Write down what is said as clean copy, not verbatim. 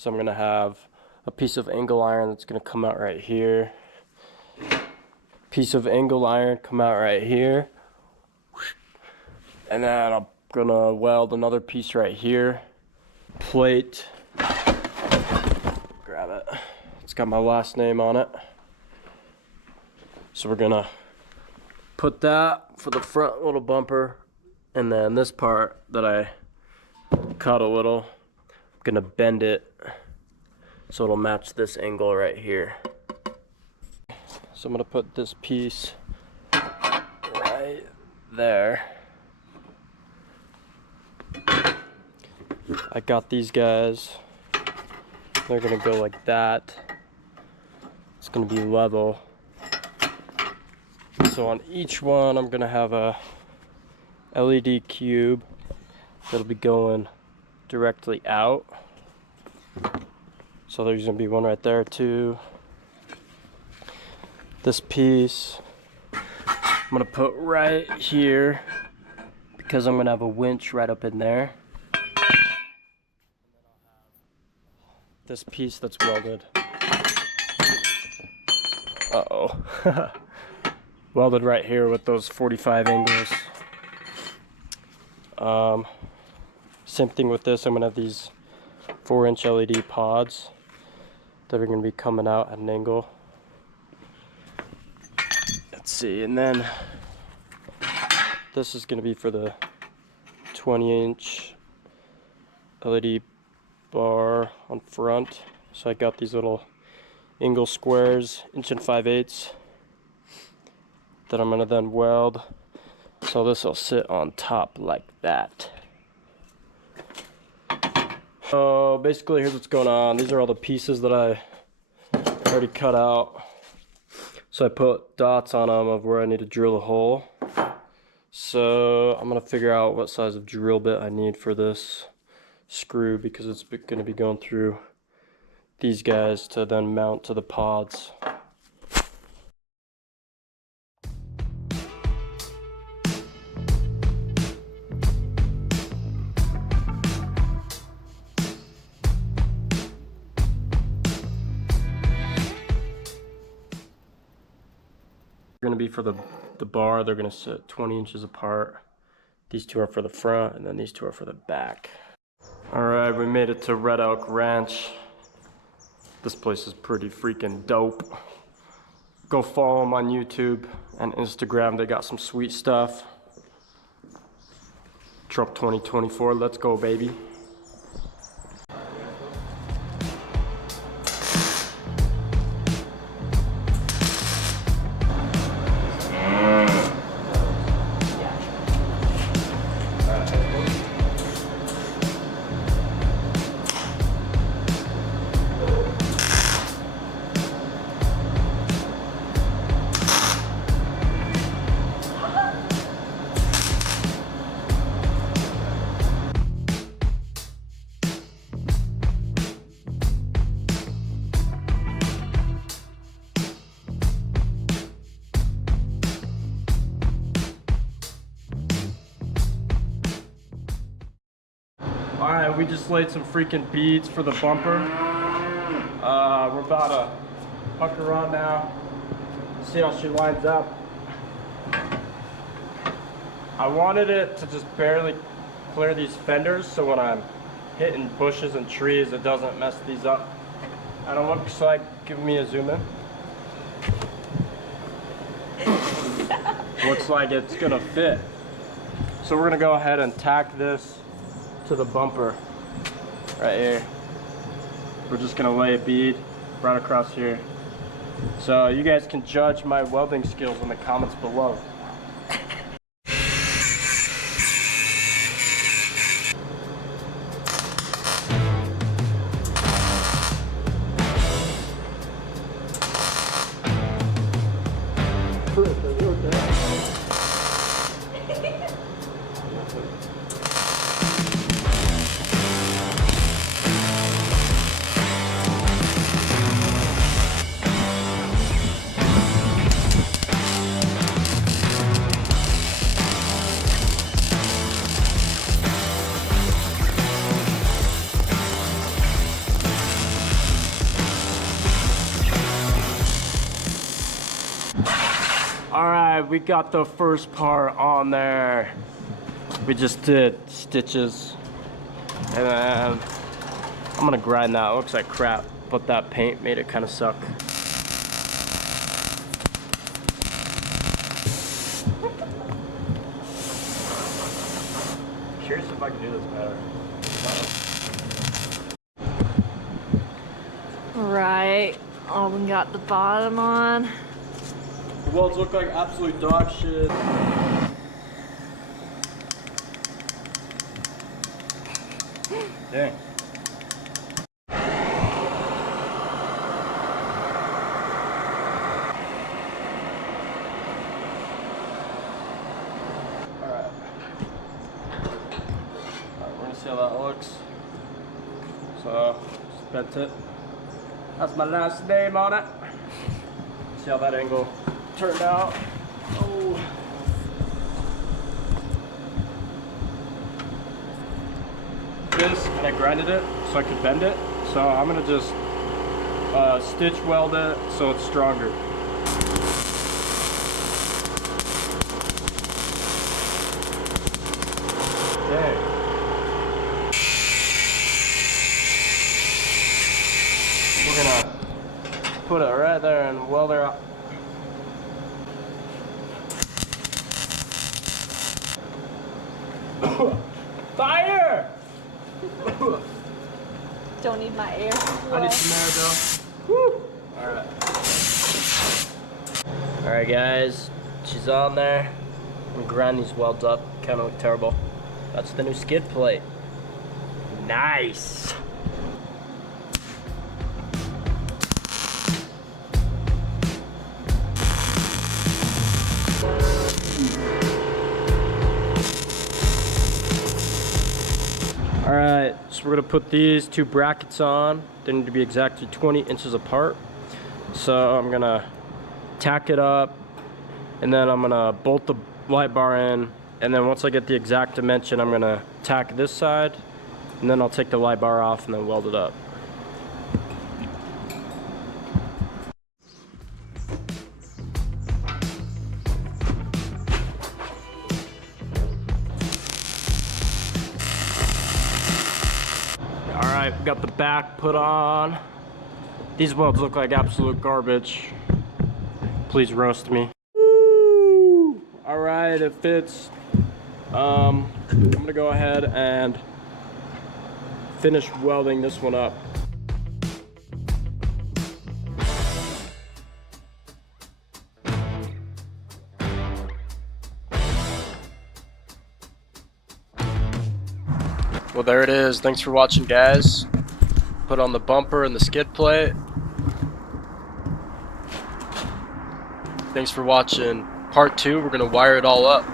So I'm gonna have a piece of angle iron that's gonna come out right here. Piece of angle iron come out right here. And then I'm gonna weld another piece right here. Plate. Grab it. It's got my last name on it. So we're gonna put that for the front little bumper. And then this part that I cut a little, I'm gonna bend it so it'll match this angle right here. So I'm gonna put this piece right there. I got these guys. They're gonna go like that. It's gonna be level. So on each one, I'm gonna have a LED cube that'll be going directly out. So there's gonna be one right there too. This piece I'm gonna put right here because I'm gonna have a winch right up in there. This piece that's welded. Uh-oh. Welded right here with those 45 angles. Same thing with this. I'm gonna have these 4-inch LED pods that are gonna be coming out at an angle. Let's see, and then this is gonna be for the 20-inch LED bar on front. So I got these little angle squares, 1 5/8, that I'm gonna then weld. So this will sit on top like that. So basically here's what's going on. These are all the pieces that I already cut out. So I put dots on them of where I need to drill a hole. So I'm gonna figure out what size of drill bit I need for this screw because it's gonna be going through these guys to then mount to the pods. Going to be for the bar. They're going to sit 20 inches apart. These two are for the front and then these two are for the back. Alright, we made it to Red Elk Ranch. This place is pretty freaking dope. Go follow them on YouTube and Instagram. They got some sweet stuff. Truck 2024, let's go baby. Alright, we just laid some freaking beads for the bumper. We're about to huck her on now. See how she lines up. I wanted it to just barely clear these fenders so when I'm hitting bushes and trees it doesn't mess these up. And it looks like, give me a zoom in. Looks like it's gonna fit. So we're gonna go ahead and tack this to the bumper right here. We're just gonna lay a bead right across here. So you guys can judge my welding skills in the comments below. Alright, we got the first part on there. We just did stitches. And then I'm gonna grind that. It looks like crap, but that paint made it kind of suck. Curious if I can do this better. Right. Oh, we got the bottom on. The welds look like absolute dog shit. Dang. Alright, we're gonna see how that looks. So, just bent it. That's my last name on it. See how that angle turned out. Oh. This, and I grinded it so I could bend it. So I'm gonna just stitch weld it so it's stronger. Okay. We're gonna put it right there and weld her up. Fire! Don't need my air. I need some air though. Woo! Alright. Alright guys, she's on there. I'm gonna grind these welds up. Kinda look terrible. That's the new skid plate. Nice! Alright, so we're going to put these two brackets on. They need to be exactly 20 inches apart. So I'm going to tack it up, and then I'm going to bolt the light bar in, and then once I get the exact dimension, I'm going to tack this side, and then I'll take the light bar off and then weld it up. Alright, we got the back put on. These welds look like absolute garbage. Please roast me. Woo! Alright, it fits. I'm gonna go ahead and finish welding this one up. Well, there it is. Thanks for watching, guys. Put on the bumper and the skid plate. Thanks for watching part 2. We're going to wire it all up.